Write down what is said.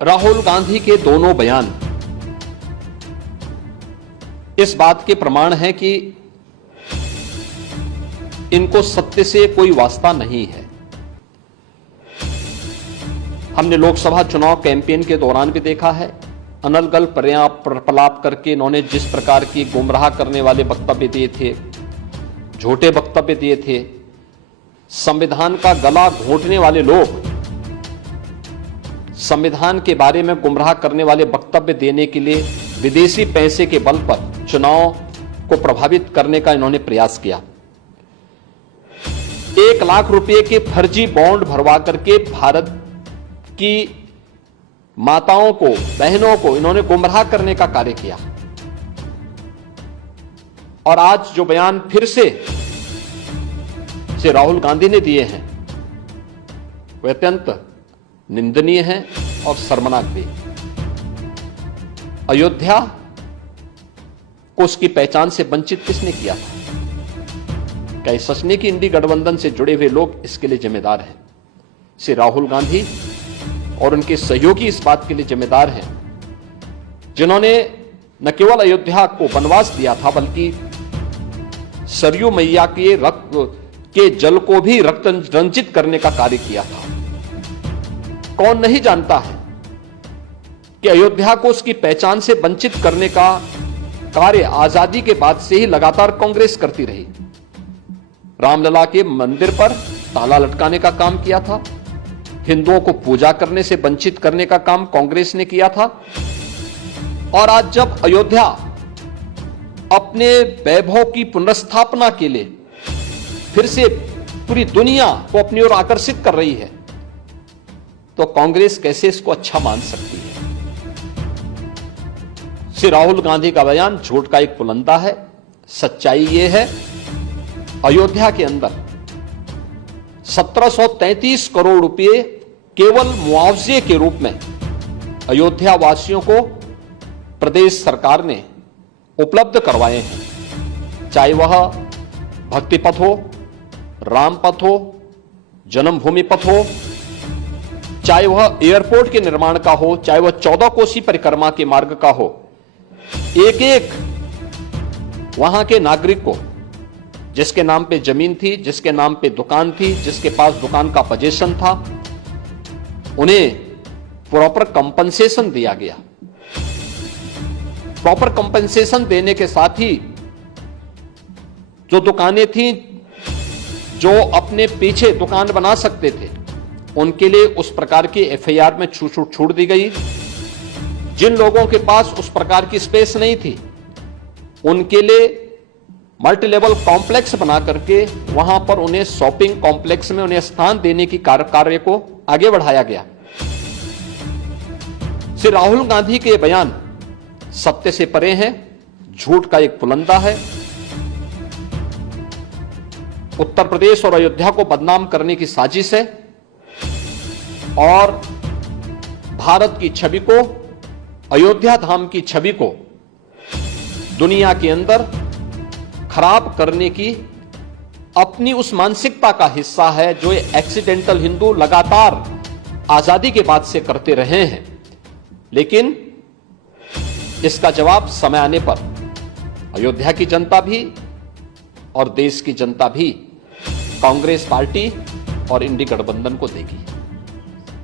राहुल गांधी के दोनों बयान इस बात के प्रमाण हैं कि इनको सत्य से कोई वास्ता नहीं है। हमने लोकसभा चुनाव कैंपेन के दौरान भी देखा है, अनर्गल प्रलाप करके इन्होंने जिस प्रकार की गुमराह करने वाले वक्तव्य दिए थे, झूठे वक्तव्य दिए थे, संविधान का गला घोंटने वाले लोग संविधान के बारे में गुमराह करने वाले वक्तव्य देने के लिए विदेशी पैसे के बल पर चुनाव को प्रभावित करने का इन्होंने प्रयास किया। 1 लाख रुपए के फर्जी बॉन्ड भरवा करके भारत की माताओं को, बहनों को इन्होंने गुमराह करने का कार्य किया। और आज जो बयान फिर से राहुल गांधी ने दिए हैं वे अत्यंत निंदनीय है और शर्मनाक भी। अयोध्या को उसकी पहचान से वंचित किसने किया था? क्या सच नहीं कि इंडी गठबंधन से जुड़े हुए लोग इसके लिए जिम्मेदार हैं? श्री राहुल गांधी और उनके सहयोगी इस बात के लिए जिम्मेदार हैं जिन्होंने न केवल अयोध्या को वनवास दिया था बल्कि सरयू मैया के रक्त के जल को भी रक्त रंजित करने का कार्य किया था। कौन नहीं जानता है कि अयोध्या को उसकी पहचान से वंचित करने का कार्य आजादी के बाद से ही लगातार कांग्रेस करती रही। रामलला के मंदिर पर ताला लटकाने का काम किया था, हिंदुओं को पूजा करने से वंचित करने का काम कांग्रेस ने किया था। और आज जब अयोध्या अपने वैभव की पुनर्स्थापना के लिए फिर से पूरी दुनिया को अपनी ओर आकर्षित कर रही है तो कांग्रेस कैसे इसको अच्छा मान सकती है? श्री राहुल गांधी का बयान झूठ का एक पुलंदा है। सच्चाई यह है, अयोध्या के अंदर 1733 करोड़ रुपए केवल मुआवजे के रूप में अयोध्या वासियों को प्रदेश सरकार ने उपलब्ध करवाए हैं। चाहे वह भक्ति पथ हो, राम पथ हो, जन्मभूमि पथ हो, चाहे वह एयरपोर्ट के निर्माण का हो, चाहे वह 14 कोसी परिक्रमा के मार्ग का हो, एक एक वहां के नागरिक को जिसके नाम पे जमीन थी, जिसके नाम पे दुकान थी, जिसके पास दुकान का पोजीशन था, उन्हें प्रॉपर कंपनसेशन दिया गया। प्रॉपर कंपनसेशन देने के साथ ही जो दुकानें थी, जो अपने पीछे दुकान बना सकते थे, उनके लिए उस प्रकार की एफआईआर में छूट दी गई। जिन लोगों के पास उस प्रकार की स्पेस नहीं थी, उनके लिए मल्टी लेवल कॉम्प्लेक्स बना करके वहां पर उन्हें शॉपिंग कॉम्प्लेक्स में उन्हें स्थान देने की कार्य को आगे बढ़ाया गया। श्री राहुल गांधी के बयान सत्य से परे हैं, झूठ का एक पुलंदा है। उत्तर प्रदेश और अयोध्या को बदनाम करने की साजिश है और भारत की छवि को, अयोध्या धाम की छवि को दुनिया के अंदर खराब करने की अपनी उस मानसिकता का हिस्सा है जो एक्सीडेंटल हिंदू लगातार आजादी के बाद से करते रहे हैं। लेकिन इसका जवाब समय आने पर अयोध्या की जनता भी और देश की जनता भी कांग्रेस पार्टी और इंडी गठबंधन को देगी।